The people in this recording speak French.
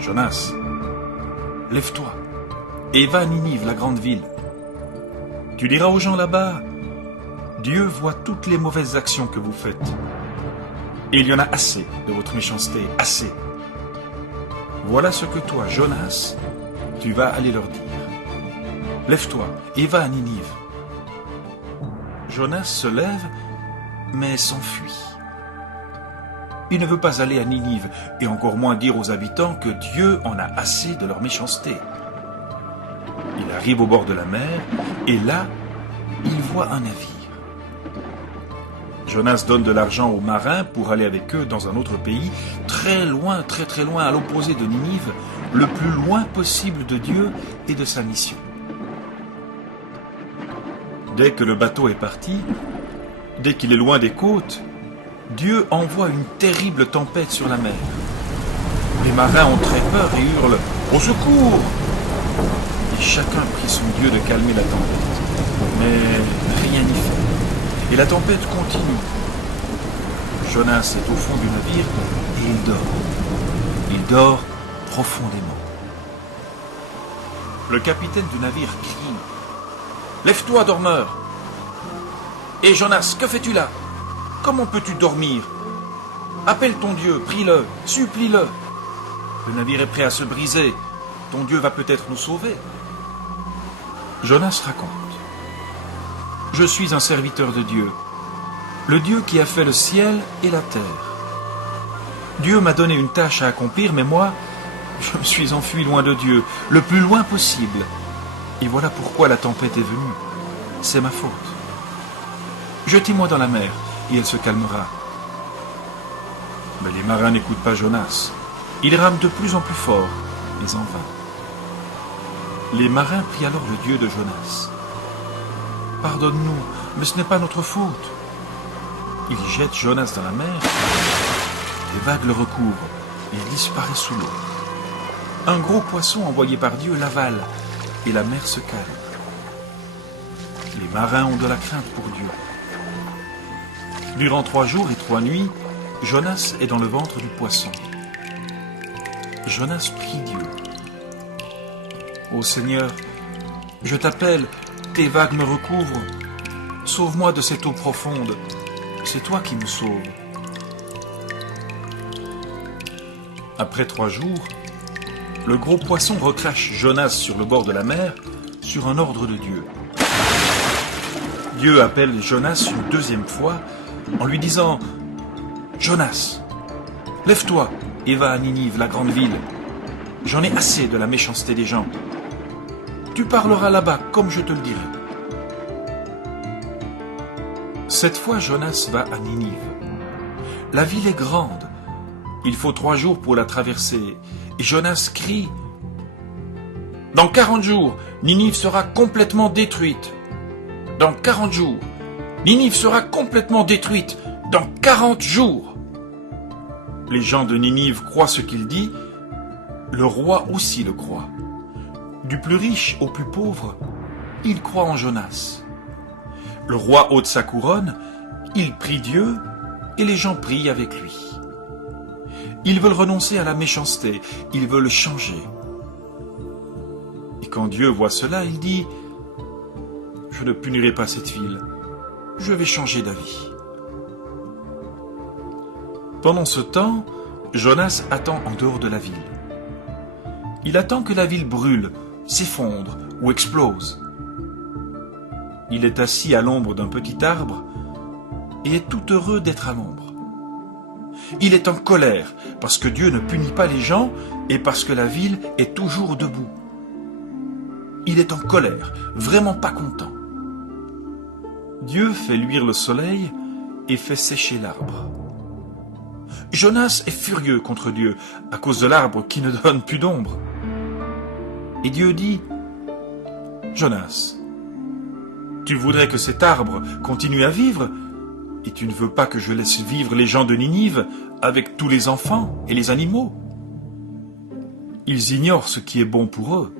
Jonas, lève-toi et va à Ninive, la grande ville. Tu diras aux gens là-bas, Dieu voit toutes les mauvaises actions que vous faites. Et il y en a assez de votre méchanceté, assez. Voilà ce que toi, Jonas, tu vas aller leur dire. Lève-toi et va à Ninive. Jonas se lève, mais s'enfuit. Il ne veut pas aller à Ninive, et encore moins dire aux habitants que Dieu en a assez de leur méchanceté. Il arrive au bord de la mer, et là, il voit un navire. Jonas donne de l'argent aux marins pour aller avec eux dans un autre pays, très loin, à l'opposé de Ninive, le plus loin possible de Dieu et de sa mission. Dès que le bateau est parti, dès qu'il est loin des côtes, Dieu envoie une terrible tempête sur la mer. Les marins ont très peur et hurlent « Au secours !» Et chacun prie son Dieu de calmer la tempête. Mais rien n'y fait. Et la tempête continue. Jonas est au fond du navire et il dort. Il dort profondément. Le capitaine du navire crie « Lève-toi, dormeur !» Et Jonas, que fais-tu là? Comment peux-tu dormir? Appelle ton Dieu, prie-le, supplie-le. Le navire est prêt à se briser. Ton Dieu va peut-être nous sauver. Jonas raconte. Je suis un serviteur de Dieu, le Dieu qui a fait le ciel et la terre. Dieu m'a donné une tâche à accomplir, mais moi, je me suis enfui loin de Dieu, le plus loin possible. Et voilà pourquoi la tempête est venue. C'est ma faute. Jetez-moi dans la mer, et elle se calmera. Mais les marins n'écoutent pas Jonas. Ils rament de plus en plus fort, mais en vain. Les marins prient alors le Dieu de Jonas. « Pardonne-nous, mais ce n'est pas notre faute. » Ils jettent Jonas dans la mer, les vagues le recouvrent, et il disparaît sous l'eau. Un gros poisson envoyé par Dieu l'avale, et la mer se calme. Les marins ont de la crainte pour Dieu. Durant 3 jours et 3 nuits, Jonas est dans le ventre du poisson. Jonas prie Dieu. « Ô Seigneur, je t'appelle, tes vagues me recouvrent. Sauve-moi de cette eau profonde. C'est toi qui me sauves. » Après 3 jours, le gros poisson recrache Jonas sur le bord de la mer, sur un ordre de Dieu. Dieu appelle Jonas une 2e fois, en lui disant « Jonas, lève-toi et va à Ninive, la grande ville. J'en ai assez de la méchanceté des gens. Tu parleras là-bas comme je te le dirai. » Cette fois, Jonas va à Ninive. La ville est grande. Il faut 3 jours pour la traverser. Et Jonas crie « Dans 40 jours, Ninive sera complètement détruite. Dans 40 jours, Ninive sera complètement détruite. Dans 40 jours. » Les gens de Ninive croient ce qu'il dit. Le roi aussi le croit. Du plus riche au plus pauvre, il croit en Jonas. Le roi ôte sa couronne, il prie Dieu et les gens prient avec lui. Ils veulent renoncer à la méchanceté, ils veulent changer. Et quand Dieu voit cela, il dit « Je ne punirai pas cette ville, je vais changer d'avis. » Pendant ce temps, Jonas attend en dehors de la ville. Il attend que la ville brûle, s'effondre ou explose. Il est assis à l'ombre d'un petit arbre et est tout heureux d'être à l'ombre. Il est en colère parce que Dieu ne punit pas les gens et parce que la ville est toujours debout. Il est en colère, vraiment pas content. Dieu fait luire le soleil et fait sécher l'arbre. Jonas est furieux contre Dieu à cause de l'arbre qui ne donne plus d'ombre. Et Dieu dit « Jonas, tu voudrais que cet arbre continue à vivre et tu ne veux pas que je laisse vivre les gens de Ninive avec tous les enfants et les animaux. Ils ignorent ce qui est bon pour eux.